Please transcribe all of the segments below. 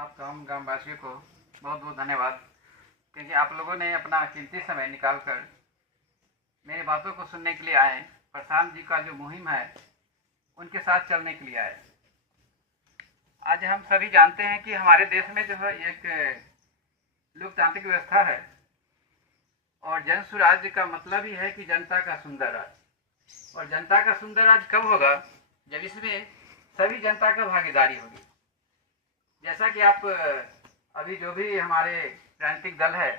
आप तमाम ग्रामवासियों को बहुत बहुत धन्यवाद, क्योंकि आप लोगों ने अपना कीमती समय निकाल कर मेरी बातों को सुनने के लिए आए। प्रशांत जी का जो मुहिम है उनके साथ चलने के लिए आए। आज हम सभी जानते हैं कि हमारे देश में जो है एक लोकतांत्रिक व्यवस्था है, और जन सुराज्य का मतलब ही है कि जनता का सुंदर राज। और जनता का सुंदर राज कब होगा? जब इसमें सभी जनता का भागीदारी होगी। जैसा कि आप अभी जो भी हमारे राजनीतिक दल है,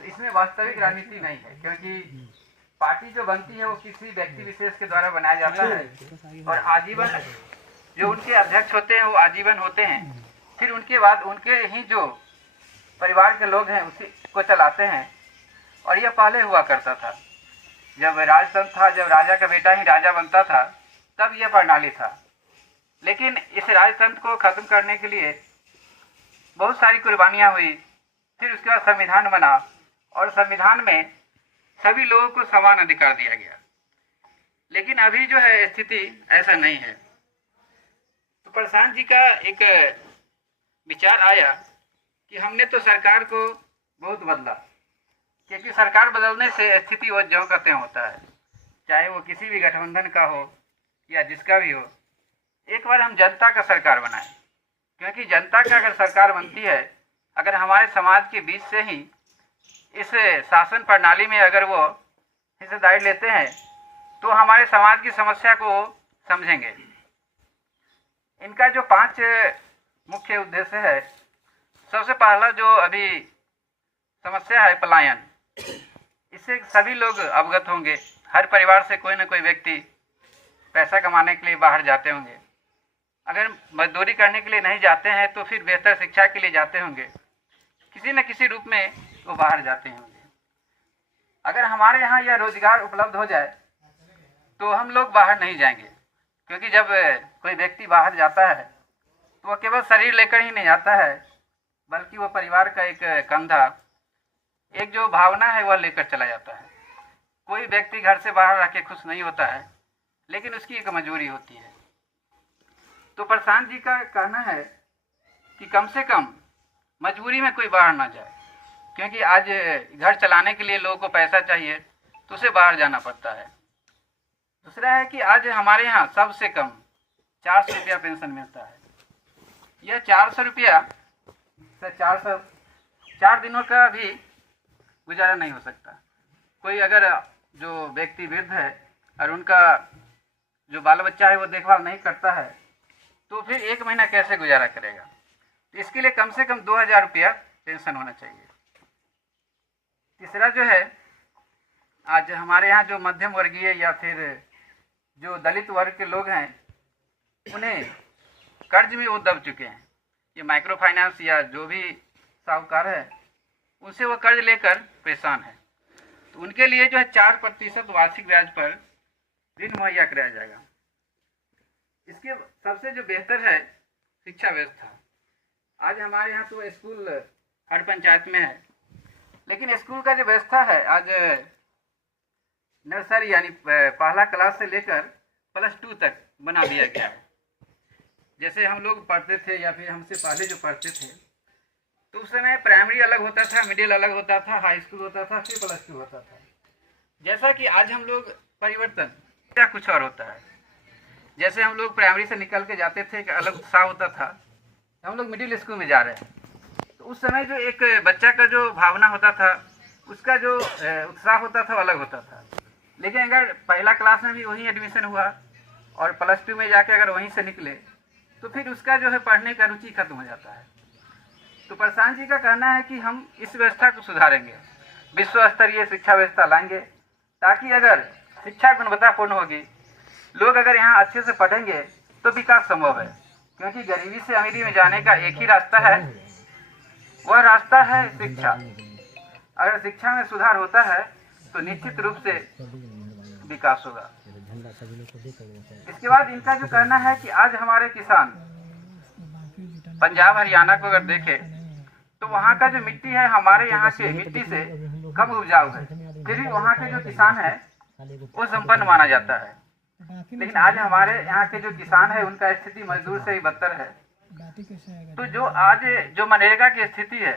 तो इसमें वास्तविक राजनीति नहीं है, क्योंकि पार्टी जो बनती है वो किसी व्यक्ति विशेष के द्वारा बनाया जाता है, और आजीवन जो उनके अध्यक्ष होते हैं वो आजीवन होते हैं। फिर उनके बाद उनके ही जो परिवार के लोग हैं उसी को चलाते हैं। और यह पहले हुआ करता था, जब राजतंत्र था, जब राजा का बेटा ही राजा बनता था, तब यह प्रणाली था। लेकिन इस राजतंत्र को खत्म करने के लिए बहुत सारी कुर्बानियां हुई। फिर उसके बाद संविधान बना, और संविधान में सभी लोगों को समान अधिकार दिया गया। लेकिन अभी जो है स्थिति ऐसा नहीं है। तो प्रशांत जी का एक विचार आया कि हमने तो सरकार को बहुत बदला, क्योंकि सरकार बदलने से स्थिति वो ज्यों का त्यों होता है, चाहे वो किसी भी गठबंधन का हो या जिसका भी हो। एक बार हम जनता का सरकार बनाएं, क्योंकि जनता का अगर सरकार बनती है, अगर हमारे समाज के बीच से ही इस शासन प्रणाली में अगर वो हिस्सेदारी लेते हैं, तो हमारे समाज की समस्या को समझेंगे। इनका जो 5 मुख्य उद्देश्य है, सबसे पहला जो अभी समस्या है पलायन, इससे सभी लोग अवगत होंगे। हर परिवार से कोई ना कोई व्यक्ति पैसा कमाने के लिए बाहर जाते होंगे। अगर मजदूरी करने के लिए नहीं जाते हैं तो फिर बेहतर शिक्षा के लिए जाते होंगे, किसी न किसी रूप में वो बाहर जाते होंगे। अगर हमारे यहाँ यह रोजगार उपलब्ध हो जाए तो हम लोग बाहर नहीं जाएंगे, क्योंकि जब कोई व्यक्ति बाहर जाता है तो वह केवल शरीर लेकर ही नहीं आता है, बल्कि वह परिवार का एक कंधा, एक जो भावना है वह लेकर चला जाता है। कोई व्यक्ति घर से बाहर रह के खुश नहीं होता है, लेकिन उसकी एक मजबूरी होती है। तो प्रशांत जी का कहना है कि कम से कम मजबूरी में कोई बाहर ना जाए, क्योंकि आज घर चलाने के लिए लोगों को पैसा चाहिए तो उसे बाहर जाना पड़ता है। दूसरा है कि आज हमारे यहाँ सबसे कम 400 रुपया पेंशन मिलता है। यह 400 रुपया से 4 दिनों का भी गुजारा नहीं हो सकता। कोई अगर जो व्यक्ति वृद्ध है और उनका जो बाल बच्चा है वो देखभाल नहीं करता है, तो फिर 1 महीना कैसे गुजारा करेगा? तो इसके लिए कम से कम 2000 रुपया पेंशन होना चाहिए। तीसरा जो है, आज हमारे यहाँ जो मध्यम वर्गीय या फिर जो दलित वर्ग के लोग हैं, उन्हें कर्ज में वो दब चुके हैं। ये माइक्रो फाइनेंस या जो भी साहूकार है उनसे वो कर्ज लेकर परेशान है। तो उनके लिए जो है 4% वार्षिक ब्याज पर ऋण मुहैया कराया जाएगा। इसके सबसे जो बेहतर है शिक्षा व्यवस्था। आज हमारे यहाँ तो स्कूल हर पंचायत में है, लेकिन स्कूल का जो व्यवस्था है आज नर्सरी यानी पहला क्लास से लेकर +2 तक बना दिया गया है। जैसे हम लोग पढ़ते थे या फिर हमसे पहले जो पढ़ते थे, तो उस समय प्राइमरी अलग होता था, मिडिल अलग होता था, हाई स्कूल होता था, फिर +2 होता था। जैसा कि आज हम लोग परिवर्तन क्या कुछ और होता है। जैसे हम लोग प्राइमरी से निकल के जाते थे, एक अलग उत्साह होता था, हम लोग मिडिल स्कूल में जा रहे हैं, तो उस समय जो एक बच्चा का जो भावना होता था, उसका जो उत्साह होता था वो अलग होता था। लेकिन अगर पहला क्लास में भी वहीं एडमिशन हुआ और +2 में जाके अगर वहीं से निकले, तो फिर उसका जो है पढ़ने का रुचि खत्म हो जाता है। तो प्रशांत जी का कहना है कि हम इस व्यवस्था को सुधारेंगे, विश्व स्तरीय शिक्षा व्यवस्था लाएंगे, ताकि अगर शिक्षा गुणवत्तापूर्ण होगी, लोग अगर यहाँ अच्छे से पढ़ेंगे तो विकास संभव है। क्योंकि गरीबी से अमीरी में जाने का एक ही रास्ता है, वह रास्ता है शिक्षा। अगर शिक्षा में सुधार होता है तो निश्चित रूप से विकास होगा। इसके बाद इनका जो कहना है कि आज हमारे किसान पंजाब हरियाणा को अगर देखें तो वहाँ का जो मिट्टी है हमारे यहाँ के मिट्टी से कम उपजाऊ है, फिर भी वहाँ के जो किसान है वो संपन्न माना जाता है। लेकिन आज हमारे यहाँ के जो किसान है उनका स्थिति मजदूर से ही बदतर है, तो जो आज जो मनरेगा की स्थिति है,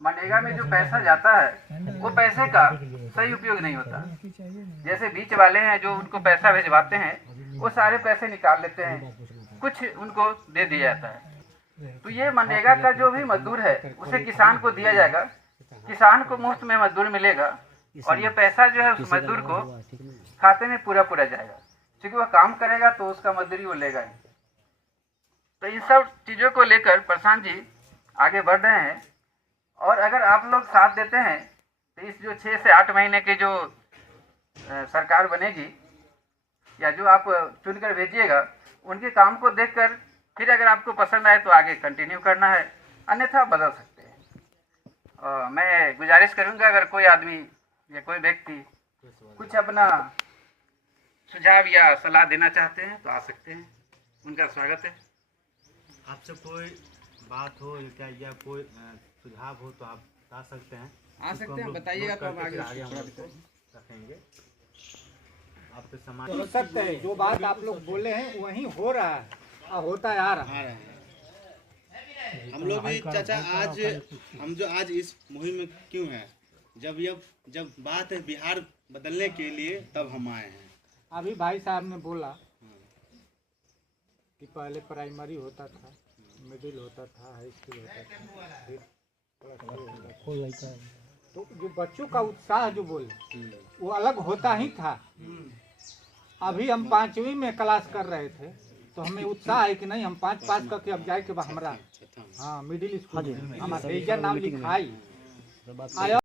मनरेगा में जो पैसा जाता है वो पैसे का सही उपयोग नहीं होता। जैसे बीच वाले हैं जो उनको पैसा भिजवाते हैं वो सारे पैसे निकाल लेते हैं, कुछ उनको दे दिया जाता है। तो ये मनरेगा का जो भी मजदूर है उसे किसान को दिया जाएगा, किसान को मुफ्त में मजदूर मिलेगा और ये पैसा जो है उस मजदूर को खाते में पूरा पूरा जाएगा, क्योंकि वह काम करेगा तो उसका मजदूरी वो लेगा ही। तो इन सब चीज़ों को लेकर प्रशांत जी आगे बढ़ रहे हैं और अगर आप लोग साथ देते हैं तो इस जो 6 से 8 महीने की जो सरकार बनेगी या जो आप चुनकर भेजिएगा, उनके काम को देखकर फिर अगर आपको पसंद आए तो आगे कंटिन्यू करना है, अन्यथा बदल सकते हैं। मैं गुजारिश करूंगा अगर कोई आदमी या कोई व्यक्ति कुछ अपना सुझाव या सलाह देना चाहते हैं तो आ सकते हैं, उनका स्वागत है। आपसे कोई बात हो क्या या कोई सुझाव हो तो आप बता सकते हैं, आ सकते हैं, बताइएगा तो हम आगे रखेंगे। आपके समाज हो सकते हैं जो बात आप लोग बोले हैं वही हो रहा है और होता आ रहा है। हम लोग भी चाचा आज हम जो आज इस मुहिम में क्यों हैं, जब बात है बिहार बदलने के लिए तब हम आए हैं। अभी भाई साहब ने बोला कि पहले प्राइमरी होता था, मिडिल होता था, हाई स्कूल होता था, फिर होता था। तो जो बच्चों का उत्साह जो बोले वो अलग होता ही था। अभी हम 5वीं में क्लास कर रहे थे तो हमें उत्साह है कि नहीं हम 5 पास करके अब जाए के हमारा हाँ मिडिल स्कूल हमारा नाम लिखाई आया।